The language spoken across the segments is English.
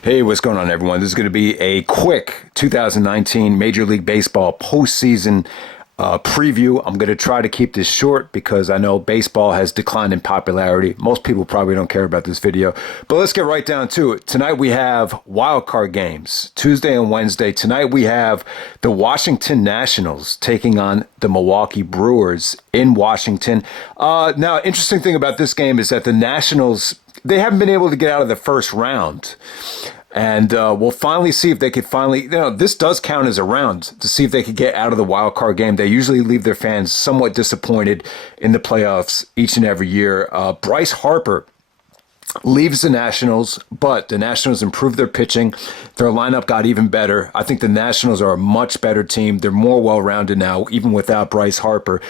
Hey, what's going on, everyone? This is going to be a quick 2019 Major League Baseball postseason preview. I'm going to try to keep this short because I know baseball has declined in popularity. Most people probably don't care about this video, but let's get right down to it. Tonight we have wild card games, Tuesday and Wednesday. Tonight we have the Washington Nationals taking on the Milwaukee Brewers in Washington. Now, interesting thing about this game is that the Nationals, they haven't been able to get out of the first round. And we'll finally see if they could this does count as a round to see if they could get out of the wild card game. They usually leave their fans somewhat disappointed in the playoffs each and every year. Bryce Harper leaves the Nationals, but the Nationals improved their pitching. Their lineup got even better. I think the Nationals are a much better team. They're more well-rounded now, even without Bryce Harper.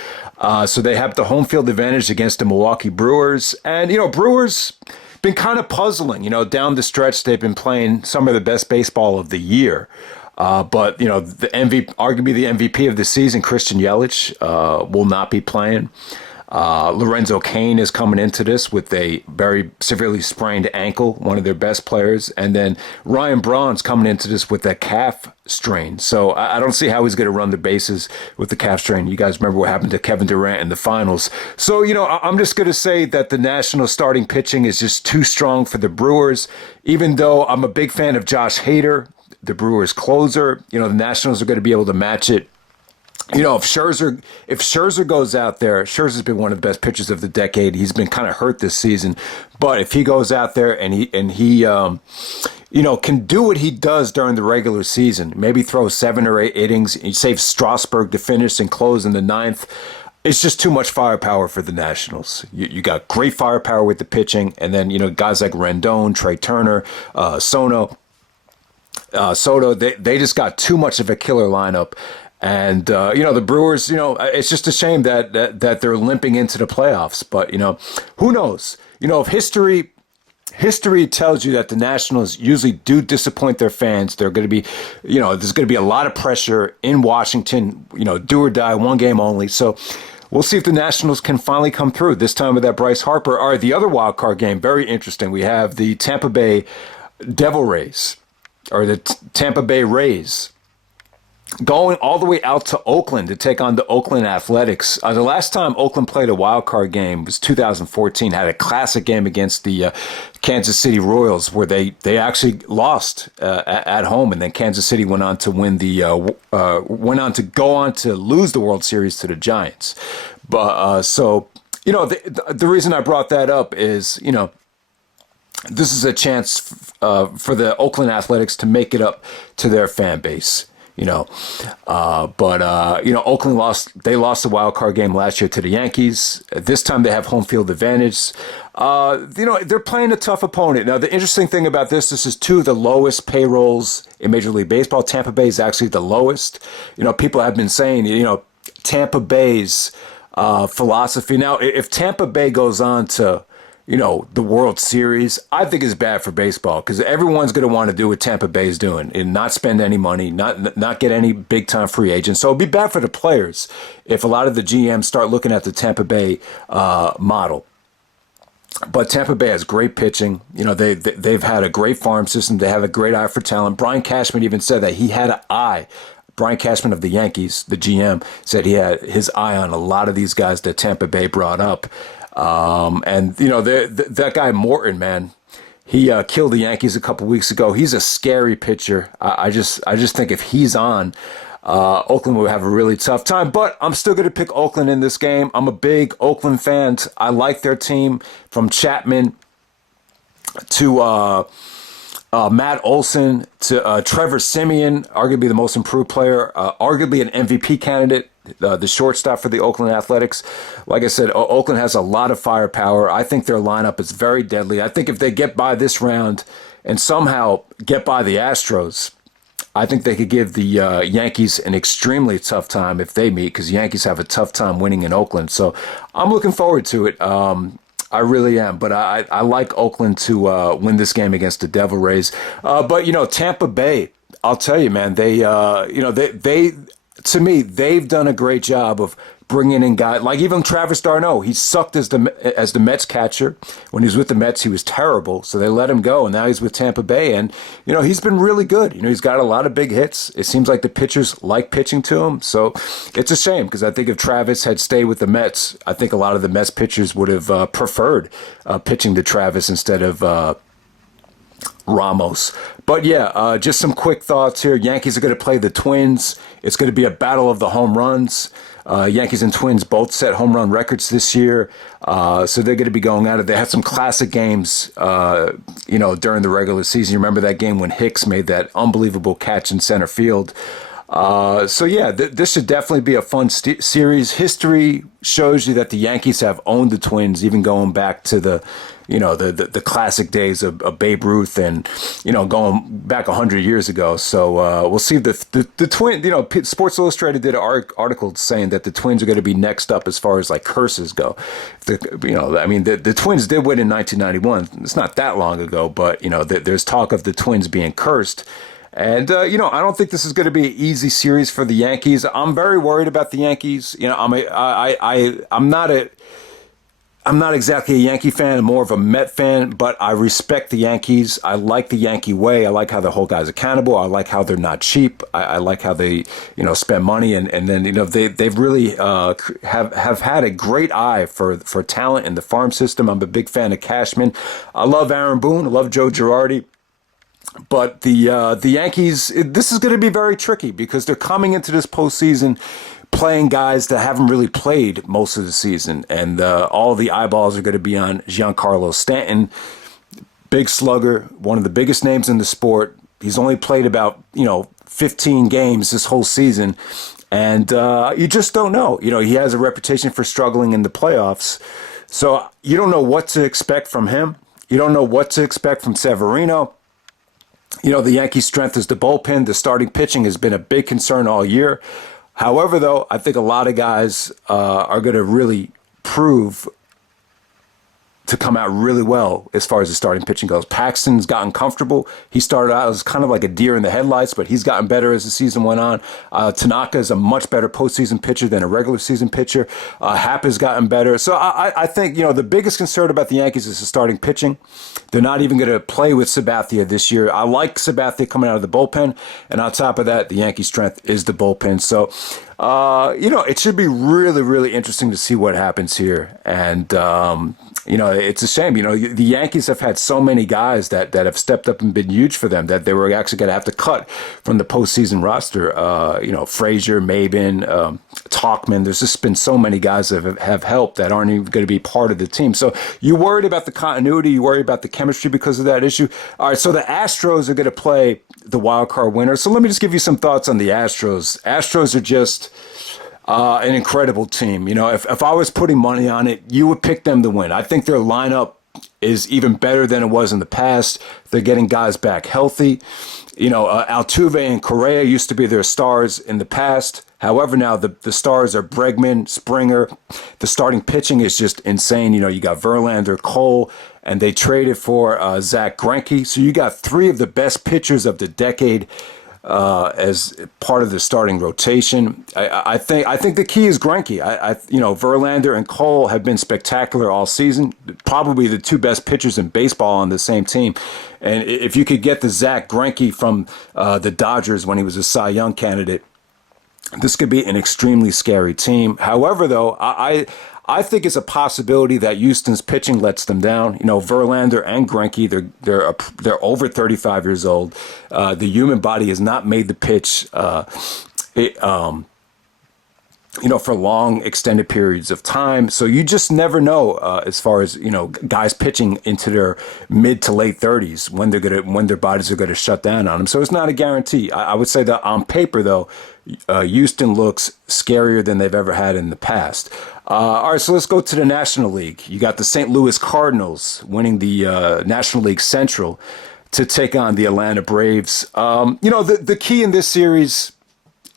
So they have the home field advantage against the Milwaukee Brewers. And, Brewers been kind of puzzling. Down the stretch, they've been playing some of the best baseball of the year. But, arguably the MVP of the season, Christian Yelich, will not be playing. Lorenzo Cain is coming into this with a very severely sprained ankle, one of their best players. And then Ryan Braun's coming into this with a calf strain. So I don't see how he's going to run the bases with the calf strain. You guys remember what happened to Kevin Durant in the finals. So, I'm just going to say that the National starting pitching is just too strong for the Brewers, even though I'm a big fan of Josh Hader, the Brewers closer. The Nationals are going to be able to match it. If Scherzer goes out there, Scherzer's been one of the best pitchers of the decade. He's been kind of hurt this season, but if he goes out there and he can do what he does during the regular season, maybe throw 7 or 8 innings, he saves Strasburg to finish and close in the 9th. It's just too much firepower for the Nationals. You got great firepower with the pitching, and then guys like Rendon, Trey Turner, Soto. They just got too much of a killer lineup. And, the Brewers, it's just a shame that they're limping into the playoffs. But, who knows? If history tells you that the Nationals usually do disappoint their fans, they're going to be, there's going to be a lot of pressure in Washington, do or die, one game only. So we'll see if the Nationals can finally come through this time with that Bryce Harper. All right, the other wild card game, very interesting. We have the Tampa Bay Devil Rays, or the Tampa Bay Rays, going all the way out to Oakland to take on the Oakland Athletics. The last time Oakland played a wild card game was 2014, had a classic game against the Kansas City Royals where they actually lost at home, and then Kansas City went on to win the go on to lose the World Series to the Giants. But the reason I brought that up is this is a chance for the Oakland Athletics to make it up to their fan base. Oakland lost the wild card game last year to the Yankees. This time they have home field advantage. They're playing a tough opponent. Now, the interesting thing about this is two of the lowest payrolls in Major League Baseball. Tampa Bay is actually the lowest. People have been saying, Tampa Bay's philosophy. Now, if Tampa Bay goes on to the World Series, I think is bad for baseball because everyone's going to want to do what Tampa Bay is doing and not spend any money, not get any big-time free agents. So it'd be bad for the players if a lot of the GMs start looking at the Tampa Bay model. But Tampa Bay has great pitching. They've had a great farm system. They have a great eye for talent. Brian Cashman even said that he had an eye. Brian Cashman of the Yankees, the GM, said he had his eye on a lot of these guys that Tampa Bay brought up. That guy Morton, man, he killed the Yankees a couple weeks ago. He's a scary pitcher. I just think if he's on, Oakland will have a really tough time. But I'm still going to pick Oakland in this game. I'm a big Oakland fan. I like their team from Chapman to Matt Olson to Trevor Simeon, arguably the most improved player, arguably an MVP candidate. The shortstop for the Oakland Athletics. Like I said, Oakland has a lot of firepower. I think their lineup is very deadly. I think if they get by this round and somehow get by the Astros, I think they could give the Yankees an extremely tough time if they meet, because the Yankees have a tough time winning in Oakland. So I'm looking forward to it. I really am. But I like Oakland to win this game against the Devil Rays. But Tampa Bay, I'll tell you, man, to me, they've done a great job of bringing in guys like even Travis d'Arnaud. He sucked as the Mets catcher. When he was with the Mets, he was terrible. So they let him go, and now he's with Tampa Bay, and he's been really good. He's got a lot of big hits. It seems like the pitchers like pitching to him. So it's a shame because I think if Travis had stayed with the Mets, I think a lot of the Mets pitchers would have preferred pitching to Travis instead of Ramos. But yeah, just some quick thoughts here. Yankees are going to play the Twins. It's going to be a battle of the home runs. Yankees and Twins both set home run records this year. So they're going to be going at it. They had some classic games, during the regular season. You remember that game when Hicks made that unbelievable catch in center field. This should definitely be a fun series. History shows you that the Yankees have owned the Twins, even going back to the classic days of Babe Ruth and, going back 100 years ago. So we'll see the Twin, Sports Illustrated did an article saying that the Twins are going to be next up as far as like curses go. The Twins did win in 1991. It's not that long ago, but, there's talk of the Twins being cursed. And, I don't think this is going to be an easy series for the Yankees. I'm very worried about the Yankees. I'm not exactly a Yankee fan. I'm more of a Met fan, but I respect the Yankees. I like the Yankee way. I like how the whole guy's accountable. I like how they're not cheap. I like how they, spend money. And then, they've really have had a great eye for talent in the farm system. I'm a big fan of Cashman. I love Aaron Boone. I love Joe Girardi. But the Yankees, this is going to be very tricky because they're coming into this postseason playing guys that haven't really played most of the season. And all the eyeballs are going to be on Giancarlo Stanton, big slugger, one of the biggest names in the sport. He's only played about, 15 games this whole season. And you just don't know. He has a reputation for struggling in the playoffs. So you don't know what to expect from him. You don't know what to expect from Severino. The Yankees' strength is the bullpen. The starting pitching has been a big concern all year. However, though, I think a lot of guys are going to really prove to come out really well as far as the starting pitching goes. Paxton's gotten comfortable. He started out as kind of like a deer in the headlights, but he's gotten better as the season went on. Tanaka is a much better postseason pitcher than a regular season pitcher. Happ has gotten better. So I think, the biggest concern about the Yankees is the starting pitching. They're not even going to play with Sabathia this year. I like Sabathia coming out of the bullpen. And on top of that, the Yankees' strength is the bullpen. So, it should be really, really interesting to see what happens here. And, it's a shame. The Yankees have had so many guys that have stepped up and been huge for them that they were actually going to have to cut from the postseason roster. Frazier, Maben, Tauchman. There's just been so many guys that have helped that aren't even going to be part of the team. So you worried about the continuity. You worry about the chemistry because of that issue. All right, so the Astros are going to play the wild card winner. So let me just give you some thoughts on the Astros. Astros are just an incredible team. If I was putting money on it, you would pick them to win. I think their lineup is even better than it was in the past. They're getting guys back healthy. Altuve and Correa used to be their stars in the past. However, now the stars are Bregman, Springer. The starting pitching is just insane. You got Verlander, Cole, and they traded for Zach Greinke. So you got three of the best pitchers of the decade as part of the starting rotation. I think the key is Greinke. Verlander and Cole have been spectacular all season. Probably the two best pitchers in baseball on the same team. And if you could get the Zach Greinke from the Dodgers when he was a Cy Young candidate, this could be an extremely scary team. However, though, I think it's a possibility that Houston's pitching lets them down. Verlander and Greinke, they're over 35 years old. The human body has not made the pitch, for long extended periods of time. So you just never know as far as, guys pitching into their mid to late 30s when their bodies are going to shut down on them. So it's not a guarantee. I would say that on paper, though, Houston looks scarier than they've ever had in the past. All right, so let's go to the National League. You got the St. Louis Cardinals winning the National League Central to take on the Atlanta Braves. The key in this series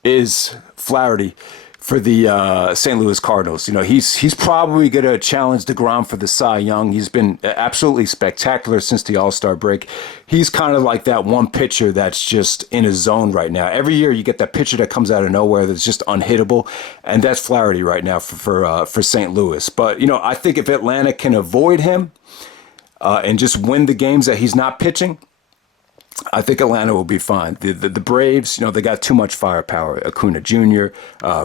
is Flaherty. for the St. Louis Cardinals. He's probably going to challenge DeGrom for the Cy Young. He's been absolutely spectacular since the All-Star break. He's kind of like that one pitcher that's just in a zone right now. Every year you get that pitcher that comes out of nowhere that's just unhittable, and that's Flaherty right now for St. Louis. But I think if Atlanta can avoid him and just win the games that he's not pitching, I think Atlanta will be fine. The Braves, they got too much firepower. Acuna Jr.,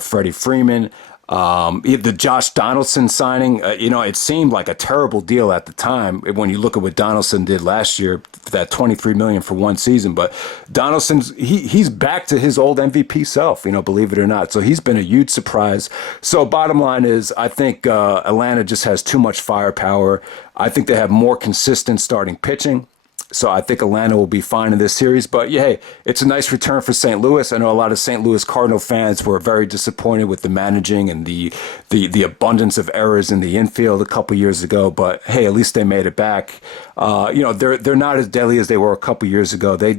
Freddie Freeman, the Josh Donaldson signing. It seemed like a terrible deal at the time when you look at what Donaldson did last year, that $23 million for one season. But Donaldson's he's back to his old MVP self. Believe it or not. So he's been a huge surprise. So bottom line is, I think Atlanta just has too much firepower. I think they have more consistent starting pitching. So I think Atlanta will be fine in this series. But yeah, hey, it's a nice return for St. Louis. I know a lot of St. Louis Cardinal fans were very disappointed with the managing and the abundance of errors in the infield a couple years ago. But hey, at least they made it back. They're not as deadly as they were a couple years ago. They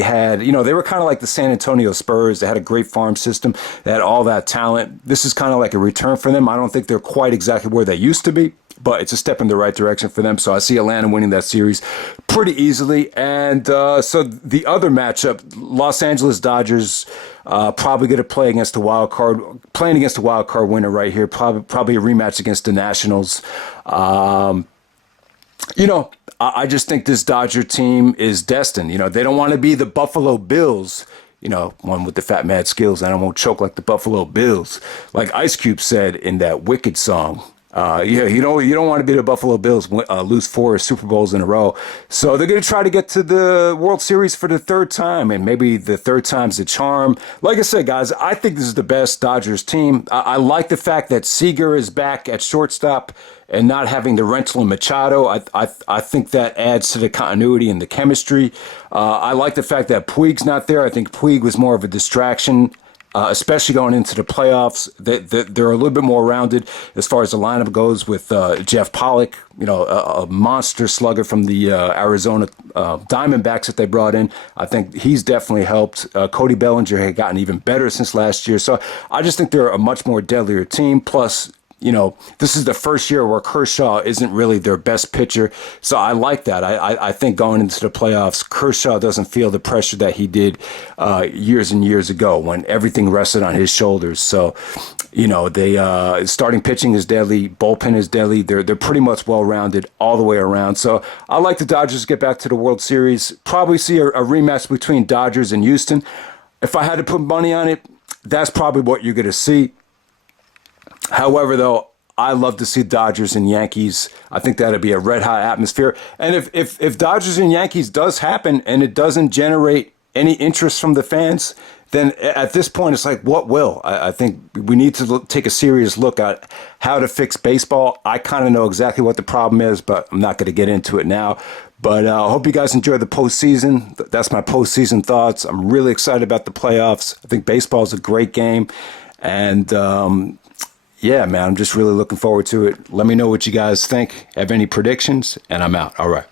had, they were kind of like the San Antonio Spurs. They had a great farm system. They had all that talent. This is kind of like a return for them. I don't think they're quite exactly where they used to be, but it's a step in the right direction for them. So I see Atlanta winning that series pretty easily. And so the other matchup, Los Angeles Dodgers, probably going to playing against the wild card winner right here. Probably a rematch against the Nationals. I just think this Dodger team is destined. They don't want to be the Buffalo Bills. One with the fat mad skills. And I won't choke like the Buffalo Bills, like Ice Cube said in that Wicked song. You don't want to be the Buffalo Bills, lose 4 Super Bowls in a row. So they're going to try to get to the World Series for the third time, and maybe the third time's the charm. Like I said, guys, I think this is the best Dodgers team. I like the fact that Seager is back at shortstop and not having the Rental and Machado. I think that adds to the continuity and the chemistry. I like the fact that Puig's not there. I think Puig was more of a distraction. Especially going into the playoffs, they're a little bit more rounded as far as the lineup goes with Jeff Pollock, a monster slugger from the Arizona Diamondbacks that they brought in. I think he's definitely helped. Cody Bellinger had gotten even better since last year. So I just think they're a much more deadlier team. Plus, this is the first year where Kershaw isn't really their best pitcher. So I like that. I think going into the playoffs, Kershaw doesn't feel the pressure that he did years and years ago when everything rested on his shoulders. So, they starting pitching is deadly. Bullpen is deadly. They're pretty much well-rounded all the way around. So I like the Dodgers to get back to the World Series. Probably see a rematch between Dodgers and Houston. If I had to put money on it, that's probably what you're going to see. However, though, I love to see Dodgers and Yankees. I think that'd be a red-hot atmosphere. And if Dodgers and Yankees does happen and it doesn't generate any interest from the fans, then at this point it's like, what will? I think we need to take a serious look at how to fix baseball. I kind of know exactly what the problem is, but I'm not going to get into it now. But I hope you guys enjoy the postseason. That's my postseason thoughts. I'm really excited about the playoffs. I think baseball is a great game. And yeah, man, I'm just really looking forward to it. Let me know what you guys think. Have any predictions? And I'm out. All right.